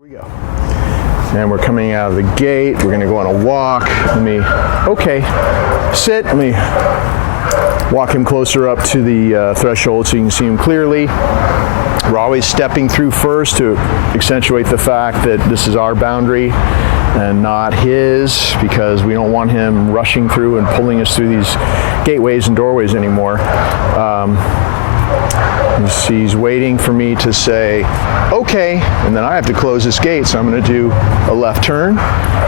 Here we go. And we're coming out of the gate. We're going to go on a walk. Okay, sit. Let me walk him closer up to the threshold so you can see him clearly. We're always stepping through first to accentuate the fact that this is our boundary and not his, because we don't want him rushing through and pulling us through these gateways and doorways anymore. He's waiting for me to say, okay, and then I have to close this gate, so I'm going to do a left turn.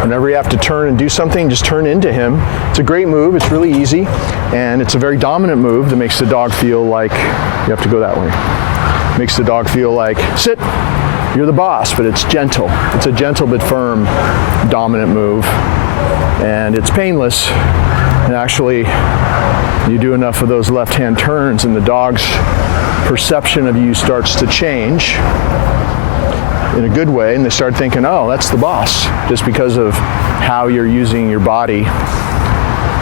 Whenever you have to turn and do something, just turn into him. It's a great move, it's really easy, and it's a very dominant move that makes the dog feel like you have to go that way. Makes the dog feel like, sit, you're the boss, but it's gentle. It's a gentle but firm, dominant move, and it's painless. And actually, you do enough of those left-hand turns and the dog's perception of you starts to change in a good way, and they start thinking, oh, that's the boss, just because of how you're using your body.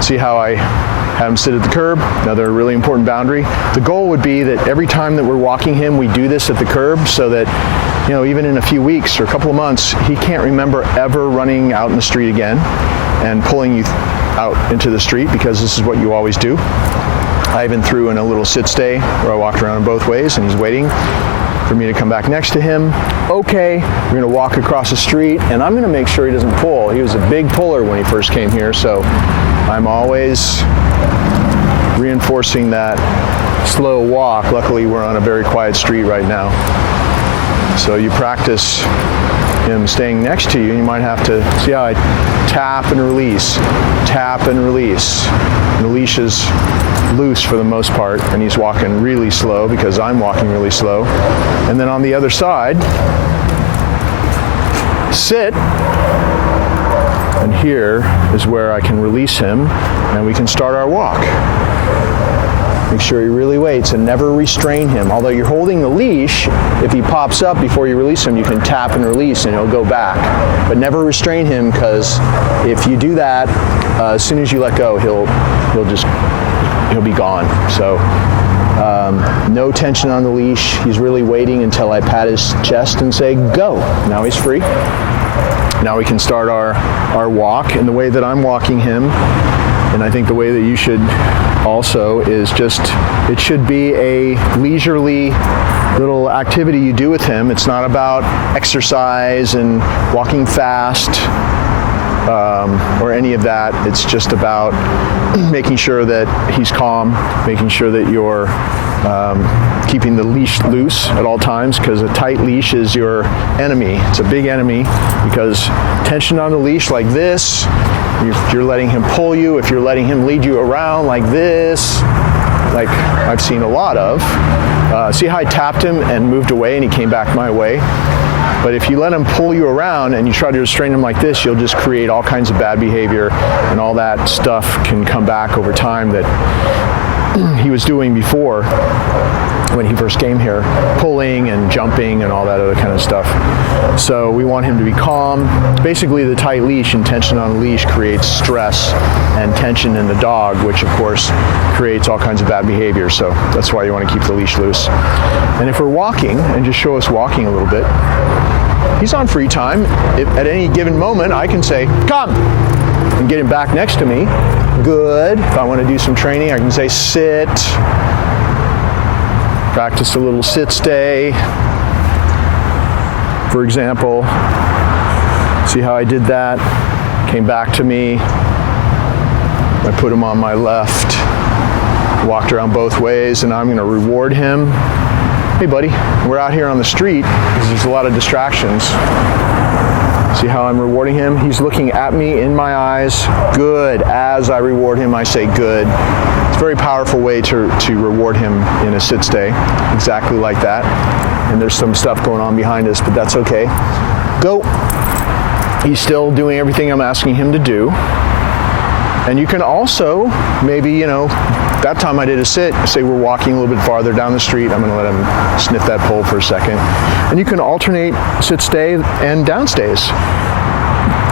See how I have him sit at the curb? Another really important boundary. The goal would be that every time that we're walking him, we do this at the curb, so that, you know, even in a few weeks or a couple of months, he can't remember ever running out in the street again and pulling you out into the street, because this is what you always do. I even threw in a little sit stay where I walked around both ways, and he's waiting for me to come back next to him. Okay, we're going to walk across the street, and I'm going to make sure he doesn't pull. He was a big puller when he first came here, so I'm always reinforcing that slow walk. Luckily, we're on a very quiet street right now. So you practice him staying next to you, and you might have to see how I tap and release, tap and release. And the leash is loose for the most part, and he's walking really slow because I'm walking really slow. And then on the other side, sit, and here is where I can release him and we can start our walk. Make sure he really waits and never restrain him. Although you're holding the leash, if he pops up before you release him, you can tap and release and he'll go back. But never restrain him, because if you do that, as soon as you let go, he'll be gone. So no tension on the leash. He's really waiting until I pat his chest and say, go. Now he's free. Now we can start our walk in the way that I'm walking him. And I think the way that you should also is just, it should be a leisurely little activity you do with him. It's not about exercise and walking fast or any of that. It's just about making sure that he's calm, making sure that you're keeping the leash loose at all times, because a tight leash is your enemy. It's a big enemy, because tension on the leash like this, if you're letting him pull you, if you're letting him lead you around like this, like I've seen a lot of. See how I tapped him and moved away and he came back my way? But if you let him pull you around and you try to restrain him like this, you'll just create all kinds of bad behavior, and all that stuff can come back over time that he was doing before when he first came here, pulling and jumping and all that other kind of stuff. So we want him to be calm. Basically, the tight leash and tension on the leash creates stress and tension in the dog, which of course creates all kinds of bad behavior. So that's why you want to keep the leash loose. And if we're walking, and just show us walking a little bit, he's on free time. If at any given moment I can say, come, and get him back next to me. Good. If I want to do some training, I can say, sit. Practice a little sit stay, for example. See how I did that? Came back to me. I put him on my left, walked around both ways, and I'm going to reward him. Hey buddy, we're out here on the street because there's a lot of distractions. See how I'm rewarding him? He's looking at me in my eyes. Good. As I reward him, I say good. It's a very powerful way to reward him in a sit stay. Exactly like that. And there's some stuff going on behind us, but that's okay. Go. He's still doing everything I'm asking him to do. And you can also maybe, that time I did a sit, say we're walking a little bit farther down the street, I'm going to let him sniff that pole for a second. And you can alternate sit stay and down stays.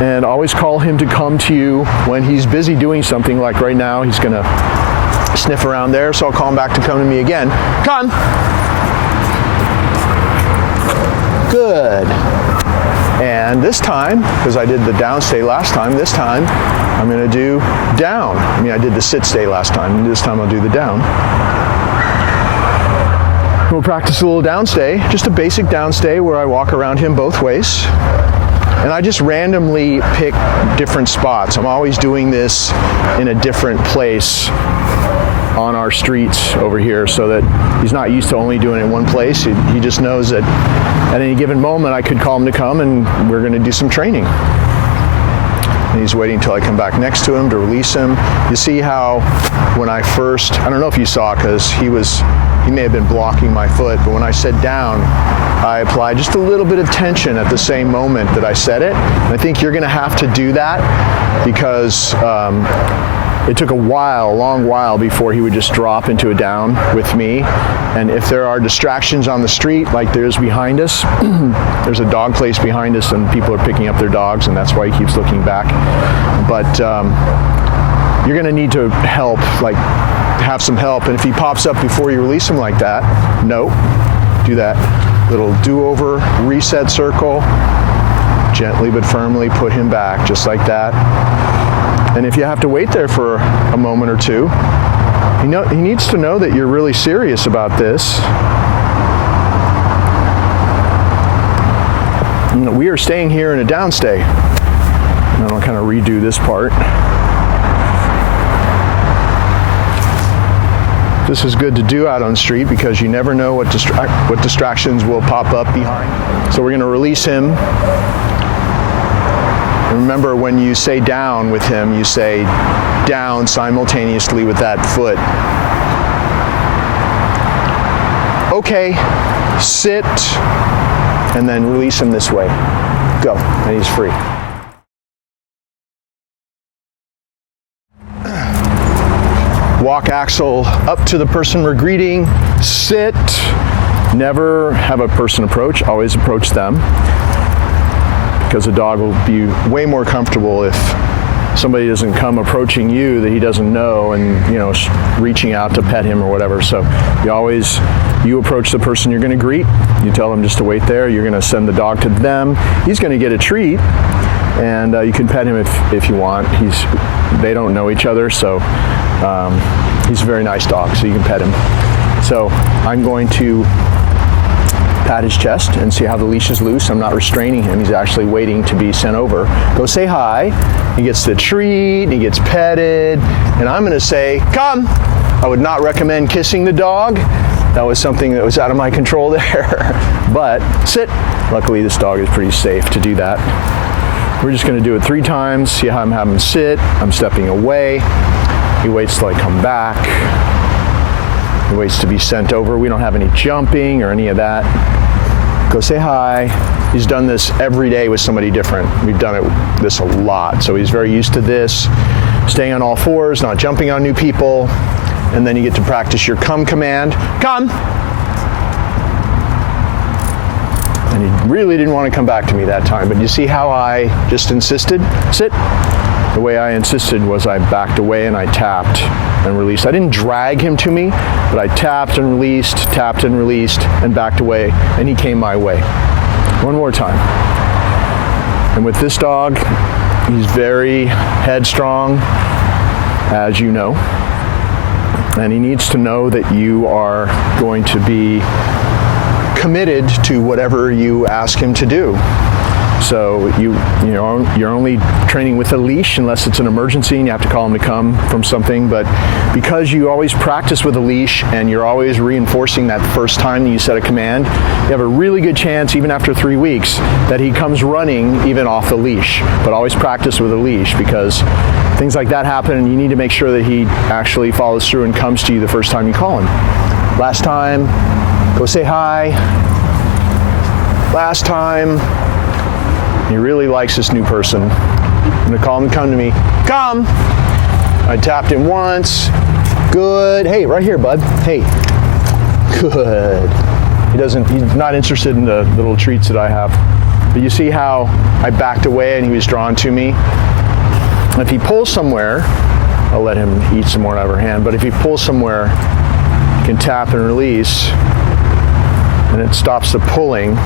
And always call him to come to you when he's busy doing something, like right now he's going to sniff around there, so I'll call him back to come to me again. Come! Good. And this time, because I did the down stay last time, this time I'm going to do down. I mean, I did the sit stay last time, and this time I'll do the down. We'll practice a little down stay, just a basic down stay where I walk around him both ways. And I just randomly pick different spots. I'm always doing this in a different place on our streets over here so that he's not used to only doing it in one place. He just knows that at any given moment I could call him to come and we're going to do some training. And he's waiting until I come back next to him to release him. You see how when I first, I don't know if you saw, because he may have been blocking my foot, but when I said down, I applied just a little bit of tension at the same moment that I said it. And I think you're going to have to do that because it took a long while before he would just drop into a down with me. And if there are distractions on the street, like there's behind us, there's a dog place behind us and people are picking up their dogs, and that's why he keeps looking back. But you're going to need to help, like have some help. And if he pops up before you release him like that, no, do that little do-over reset circle, gently but firmly put him back just like that. And if you have to wait there for a moment or two, he needs to know that you're really serious about this. We are staying here in a downstay. And I'll kind of redo this part. This is good to do out on the street because you never know what distractions will pop up behind. So we're going to release him. And remember, when you say down with him, you say down simultaneously with that foot. Okay, sit, and then release him this way. Go, and he's free. Walk Axel up to the person we're greeting, sit, never have a person approach, always approach them, because a dog will be way more comfortable if somebody doesn't come approaching you that he doesn't know and reaching out to pet him or whatever. So you approach the person you're going to greet, you tell them just to wait there, you're going to send the dog to them, he's going to get a treat, and you can pet him if you want. They don't know each other, so he's a very nice dog, so you can pet him. So I'm going to pat his chest and see how the leash is loose. I'm not restraining him. He's actually waiting to be sent over. Go say hi. He gets the treat, he gets petted, and I'm going to say, come. I would not recommend kissing the dog. That was something that was out of my control there. But sit. Luckily, this dog is pretty safe to do that. We're just going to do it 3 times. See how I'm having him sit. I'm stepping away. He waits till I come back. He waits to be sent over. We don't have any jumping or any of that. Go say hi. He's done this every day with somebody different. We've done this a lot. So he's very used to this. Staying on all fours, not jumping on new people. And then you get to practice your come command. Come! And he really didn't want to come back to me that time. But you see how I just insisted? Sit. The way I insisted was I backed away and I tapped and released. I didn't drag him to me, but I tapped and released, and backed away, and he came my way. One more time. And with this dog, he's very headstrong, as you know, and he needs to know that you are going to be committed to whatever you ask him to do. So you're only training with a leash unless it's an emergency and you have to call him to come from something. But because you always practice with a leash and you're always reinforcing that first time that you set a command, you have a really good chance, even after 3 weeks, that he comes running even off the leash. But always practice with a leash because things like that happen and you need to make sure that he actually follows through and comes to you the first time you call him. Last time, go say hi. Last time. He really likes this new person. I'm gonna call him to come to me. Come! I tapped him once. Good. Hey, right here, bud. Hey. Good. He's not interested in the little treats that I have. But you see how I backed away and he was drawn to me? If he pulls somewhere, I'll let him eat some more out of her hand, but if he pulls somewhere, you can tap and release, and it stops the pulling.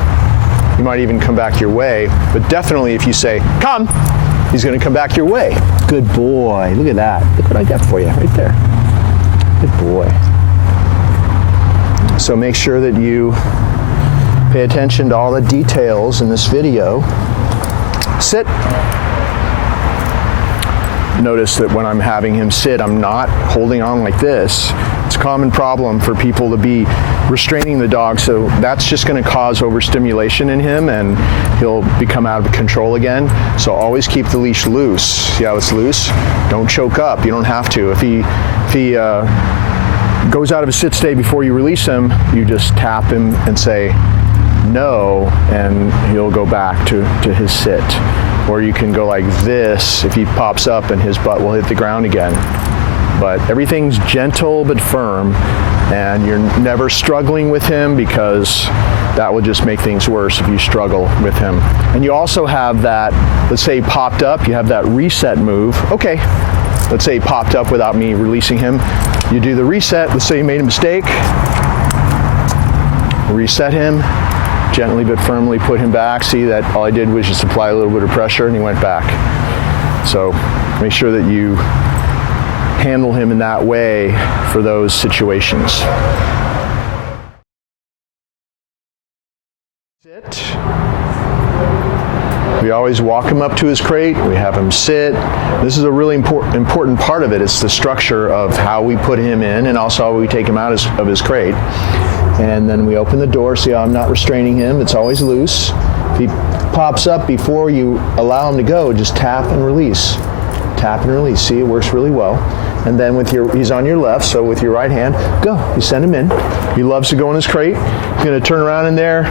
He might even come back your way, but definitely if you say, come, he's gonna come back your way. Good boy, look at that. Look what I got for you right there. Good boy. So make sure that you pay attention to all the details in this video. Sit. Notice that when I'm having him sit, I'm not holding on like this. It's a common problem for people to be restraining the dog, so that's just going to cause overstimulation in him and he'll become out of control again. So always keep the leash loose. See how it's loose? Don't choke up. You don't have to. If he goes out of his sit stay before you release him, you just tap him and say no, and he'll go back to his sit. Or you can go like this if he pops up and his butt will hit the ground again. But everything's gentle but firm, and you're never struggling with him, because that will just make things worse if you struggle with him. And you also have that, let's say he popped up, you have that reset move. Okay, let's say he popped up without me releasing him. You do the reset, let's say you made a mistake. Reset him, gently but firmly put him back. See that all I did was just apply a little bit of pressure and he went back. So make sure that you handle him in that way for those situations. Sit. We always walk him up to his crate. We have him sit. This is a really important part of it. It's the structure of how we put him in and also how we take him out of his crate. And then we open the door. See how I'm not restraining him? It's always loose. If he pops up before you allow him to go, just tap and release. Tap and release. See, it works really well. And then he's on your left, so with your right hand, go. You send him in. He loves to go in his crate. He's going to turn around in there.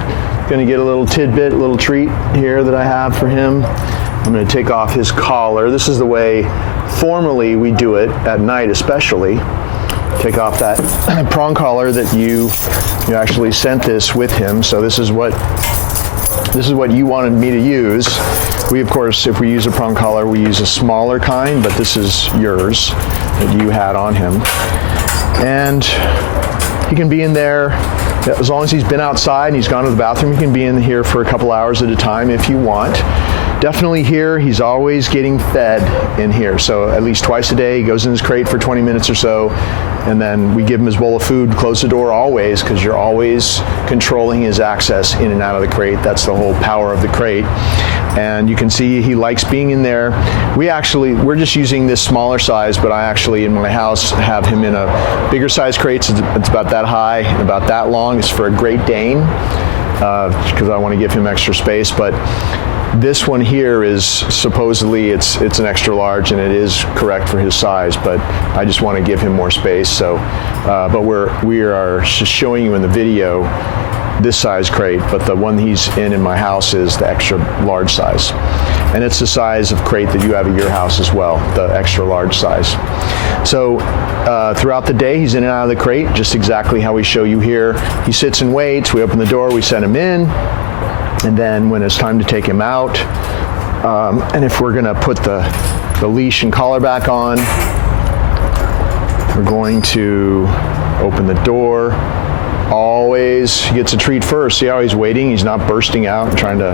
Going to get a little tidbit, a little treat here that I have for him. I'm going to take off his collar. This is the way formally we do it at night, especially. Take off that prong collar that you actually sent this with him. So this is what you wanted me to use. We, of course, if we use a prong collar, we use a smaller kind, but this is yours that you had on him. And he can be in there as long as he's been outside and he's gone to the bathroom. He can be in here for a couple hours at a time if you want. Definitely here, he's always getting fed in here. So at least twice a day, he goes in his crate for 20 minutes or so, and then we give him his bowl of food, close the door always, because you're always controlling his access in and out of the crate. That's the whole power of the crate. And you can see he likes being in there. We're just using this smaller size, but I actually, in my house, have him in a bigger size crate. It's about that high and about that long. It's for a Great Dane, because I want to give him extra space. But this one here is supposedly it's an extra large, and it is correct for his size, but I just want to give him more space. So, but we are just showing you in the video this size crate, but the one he's in my house is the extra large size. And it's the size of crate that you have at your house as well, the extra large size. So throughout the day, he's in and out of the crate, just exactly how we show you here. He sits and waits, we open the door, we send him in, and then when it's time to take him out, and if we're gonna put the leash and collar back on, we're going to open the door. Always he gets a treat first. See how he's waiting? He's not bursting out and trying to,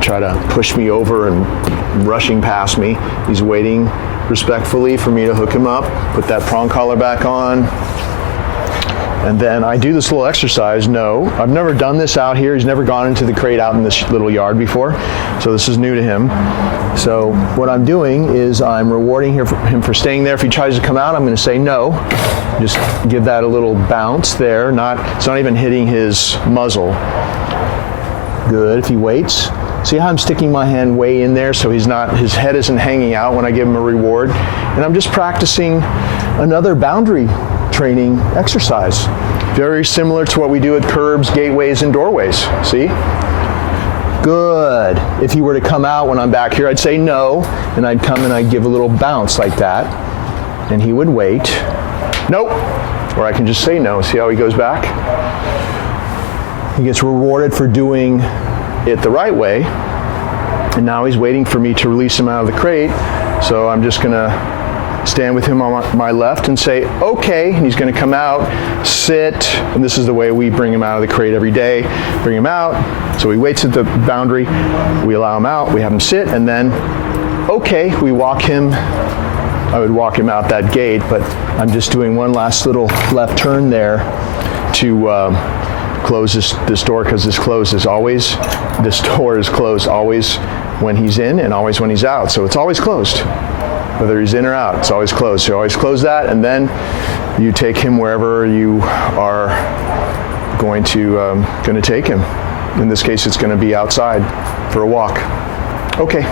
try to push me over and rushing past me. He's waiting respectfully for me to hook him up, put that prong collar back on. And then I do this little exercise. No, I've never done this out here. He's never gone into the crate out in this little yard before. So this is new to him. So what I'm doing is I'm rewarding him for staying there. If he tries to come out, I'm going to say no. Just give that a little bounce there. It's not even hitting his muzzle. Good. If he waits, see how I'm sticking my hand way in there so his head isn't hanging out when I give him a reward. And I'm just practicing another boundary training exercise. Very similar to what we do at curbs, gateways, and doorways. See? Good. If he were to come out when I'm back here, I'd say no, and I'd come and I'd give a little bounce like that, and he would wait. Nope. Or I can just say no. See how he goes back? He gets rewarded for doing it the right way, and now he's waiting for me to release him out of the crate, so I'm just gonna stand with him on my left and say, okay, and he's going to come out, sit, and this is the way we bring him out of the crate every day. Bring him out, so he waits at the boundary, we allow him out, we have him sit, and then, okay, we walk him. I would walk him out that gate, but I'm just doing one last little left turn there to close this door, because this door is closed always when he's in and always when he's out. So it's always closed. Whether he's in or out, it's always closed. So you always close that, and then you take him wherever you are going to take him. In this case, it's going to be outside for a walk. Okay.